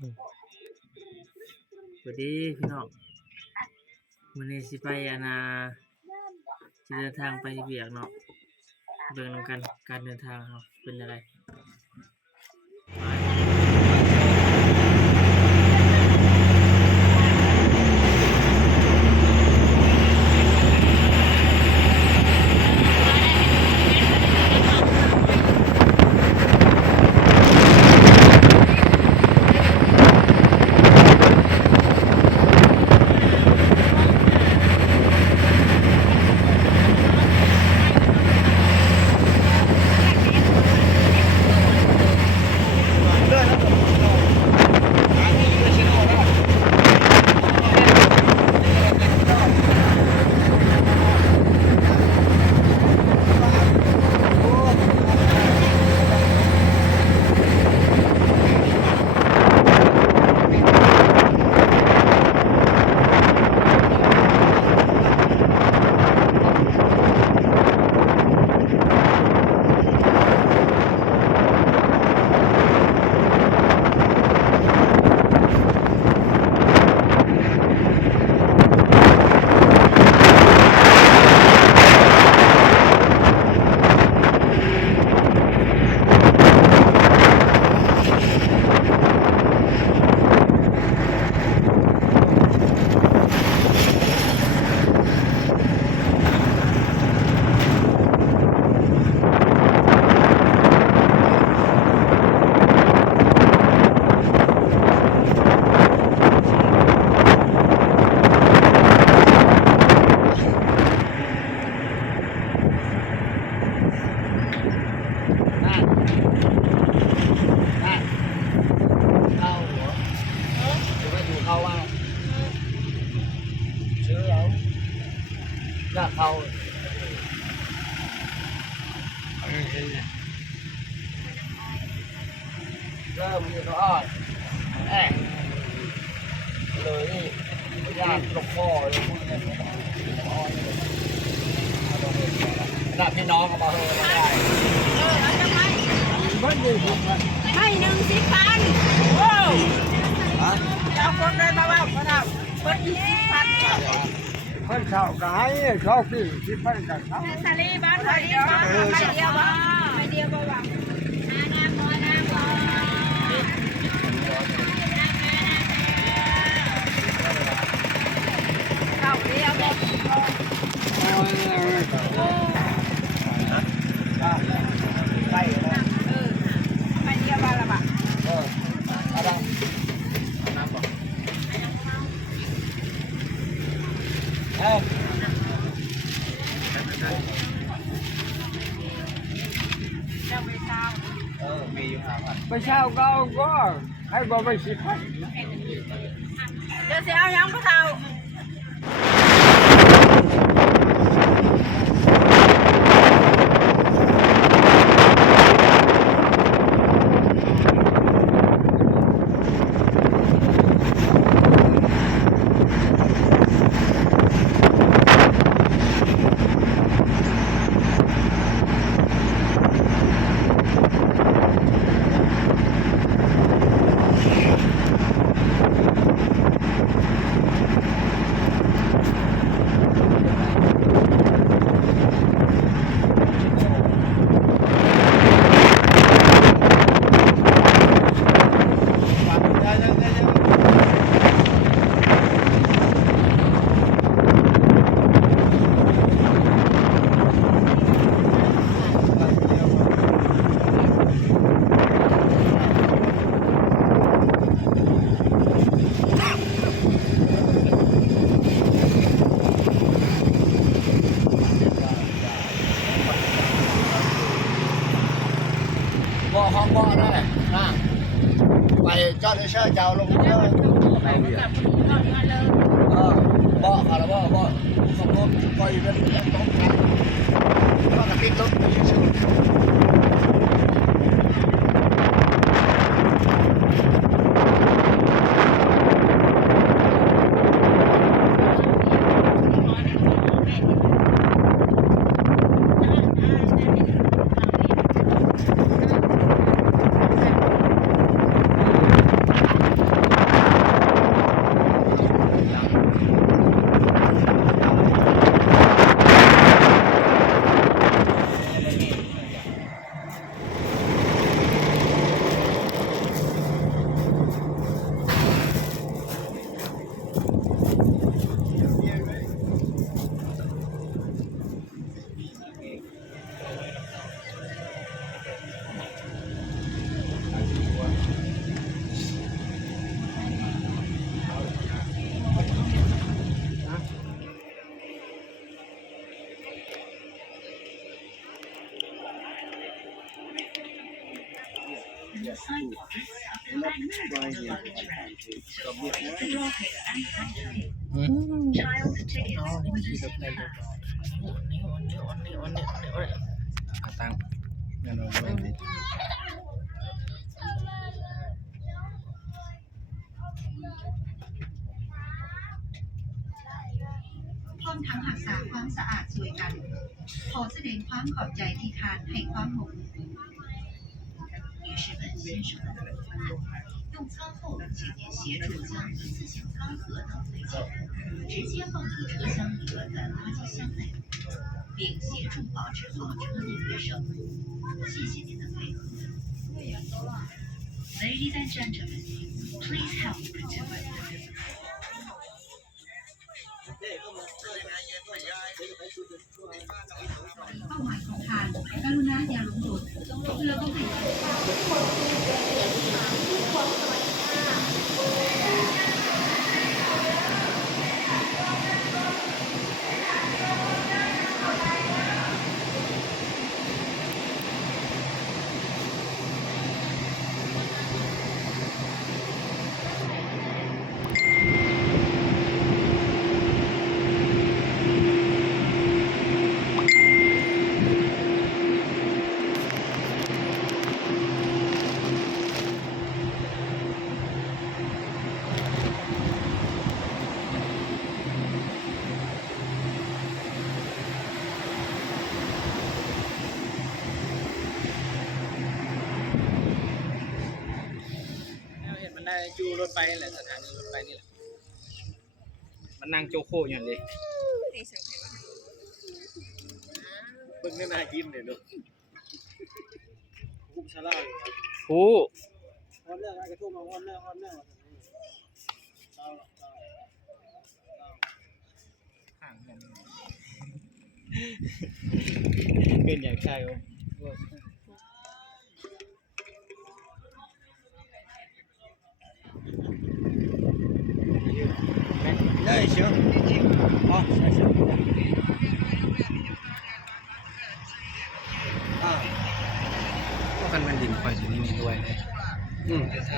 สวัสดีพี่น้องวันนี้สิไปสิเดินทางไปเวียกเนาะเบิ่งนำกันการเดินทางครับเป็นอะไรเขาเริ่มอยู่อ้อนเลยนี่ญาติหลวงพ่อเลยพูดเนี่ยญาติพี่น้องก็มาเฮไม่ได้ให้1,000โอ้เจ้าคนเลยมาว่าเขาทำคน20,000คนเช่าก็ให้เขาพี่ที่เพิ่นกันเขาทะเลบ้านไปเดียวบ่ไปเดียวบ่หวังน้ำบ่เข้าเดียวบ่ไปเลยไปเดียวบ่ละบ่อะไรน้ำบ่มีอยู่5,000ไปเช่าก็ให้บอกไป10,000เดี๋ยวสิเอาหยังบ่เฒ่าบ่ห้องบ่นั่นแหละนะไปเจ้าเชื่อเจ้าลงเชื่อบ่อะไรบ่สมมติไปเป็นต้องการก็กระติกรถชื่อ ตั้งเงินเราไม่ได้ พร้อมทั้งรักษาความสะอาดสวยกันขอแสดงความขอบใจที่ทานให้ความห่วง女士们、先生们，用餐后请您协助将一次性餐盒等废弃物直接放入车厢里端的垃圾箱内，并协助保持好车内卫生。谢谢您的配合。Ladies and gentlemen, please help to wet the river. เป้าหมายของทานกรุณาอย่าหลงโดดเพื่อป้องกันเห็นมันได้จูรถไฟแหละสถานีรถไฟนี่แหละมันนั่งโจโคอย่างเลยเบิ่งหน้ายิ้มเลยดูคุ้มชาล่าอยู่โอ้ฮอนเรื่องอะไรกระทุ่มมาฮอนเรื่องเป็นอย่างใช่ไหมเลยเชียวอ๋อใช่ใช่กันมันดินคอยอยู่นี่ด้วยเลย ใช่